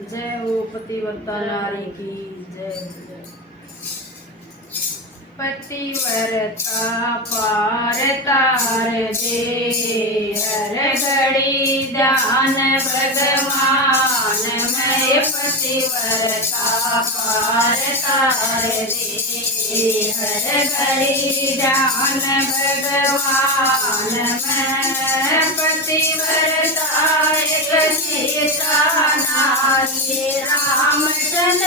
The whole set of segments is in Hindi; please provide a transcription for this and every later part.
जय हो पतिव्रता नारी की जय जय। पतिव्रता पार तार दे, हर घड़ी ध्यान भगवान मैं। पतिव्रता पार तार दे, हर घड़ी ध्यान भगवान मैं। पतिव्रता एक सीता नारी, रामचंद्र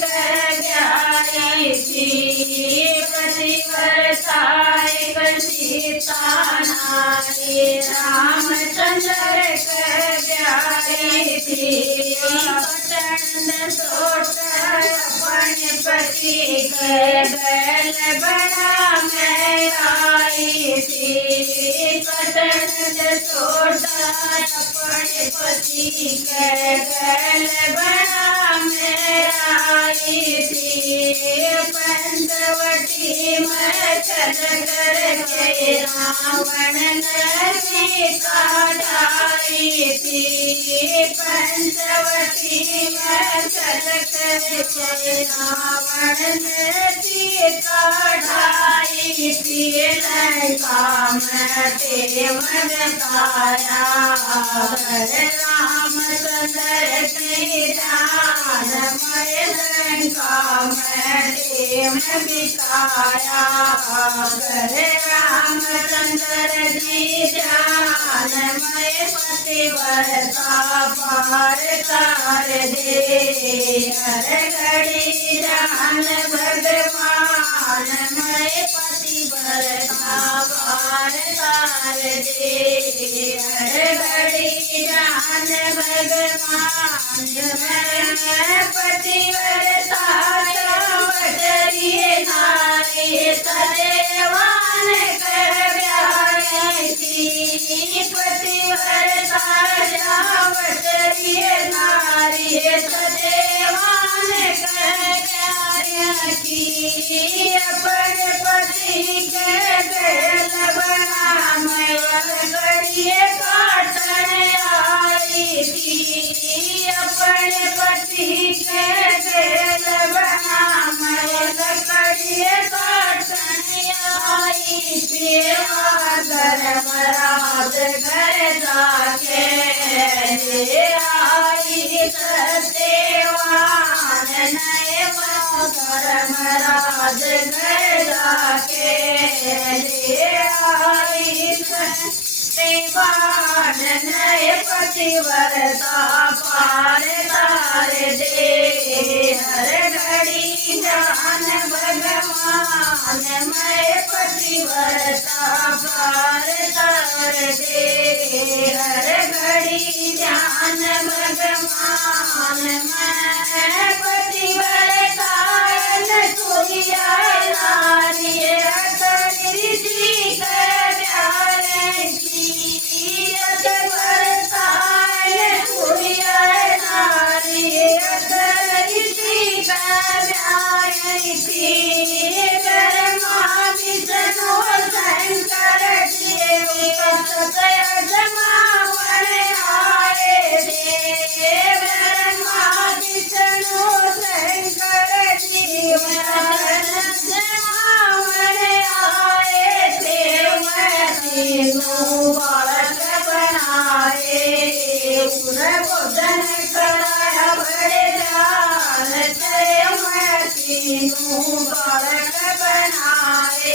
कर गई थी। पतिव्रता एक सीता नारी, रामचंद्र कर गई थी। पटन सोट अपने पति के बैल बड़ा मैं आई थी। पटन सोट अपने पति के बैल बड़ा मैं आई थी। पंचवटी में चल कर के रावण ने सीता ढाई थी। पंचवटी में चल कर के रावण ने सीता ढाई थी। लंका में प्रेम बताया, रामचंद्र के ध्यान में। लंका में प्रेम बिताया, रामचंद्र जी ध्यान में। पतिव्रता पार तार दे, हर घड़ी ध्यान भगवान मैं। पतिव्रता पार तार दे, हर घड़ी ध्यान भगवान मैं। पतिव्रता बटरिए नारी, सदैवान कर ब्याही थी। पतिव्रता बटरिए नारी, सदैवान कर ब्याही थी। अपने पति के बैल बड़ा मैं गड़िए काटन आई थी। अपने पति के बैल बड़ा मैं गड़िए काटन आई थी। धर्मराज घर जाके ले आई सत्यवान नए। धर्मराज घर जाके ले आई सत्यवान नए। पतिव्रता पार तार दे, हर घड़ी ध्यान भगवान मैं। पतिव्रता पार तार दे, हर घड़ी ध्यान भगवान मैं। पतिव्रता सोहिया नारी, अतरी जी कर प्यारे की। पतिव्रता सोहिया नारी, अतरी जी कर प्यारे की। ब्रह्मा विष्णु शंकर देव सतय जमावन आए थे। ब्रह्मा विष्णु शंकर देव जमावन आए थे। मैं तीनों बालक बनाए, उन्हें भोजन कराया बड़े ध्यान से। मैं तीनों बालक बनाए,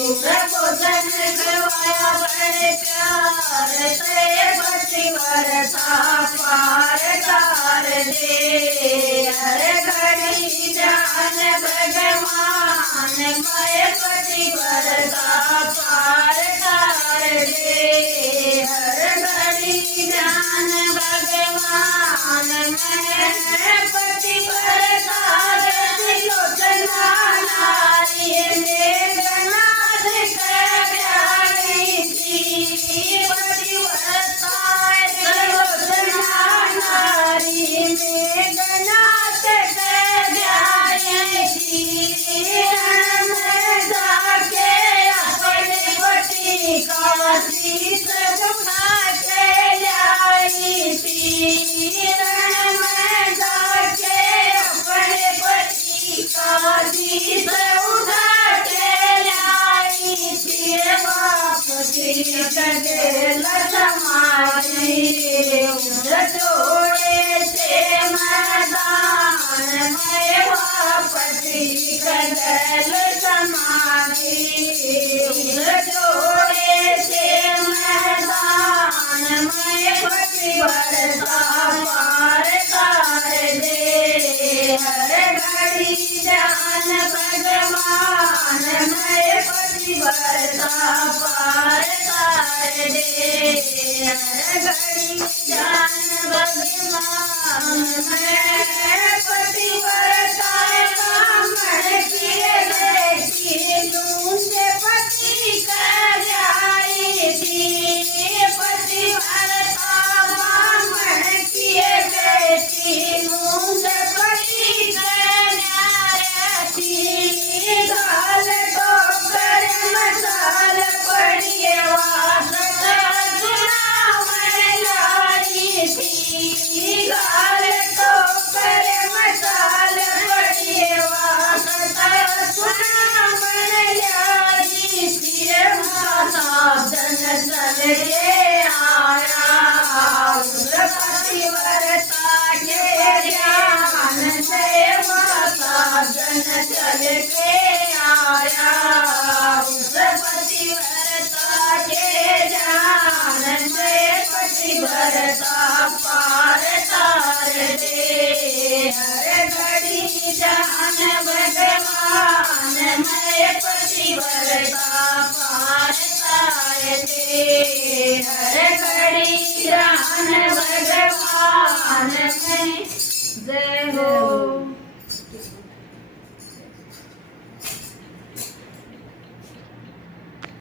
उन्हें भोजन करवाया बड़े प्यार से। पतिव्रता पार तार दे, हर घड़ी ध्यान भगवान मैं। पतिव्रता पार तार दे, हर घड़ी ध्यान भगवान मैं। पतिव्रता लोचना नारी, मेघनाथ कर प्यारी थी। पतिव्रता लोचना नारी, मेघनाथ कर प्यारी थी। હર ઘડી ધ્યાન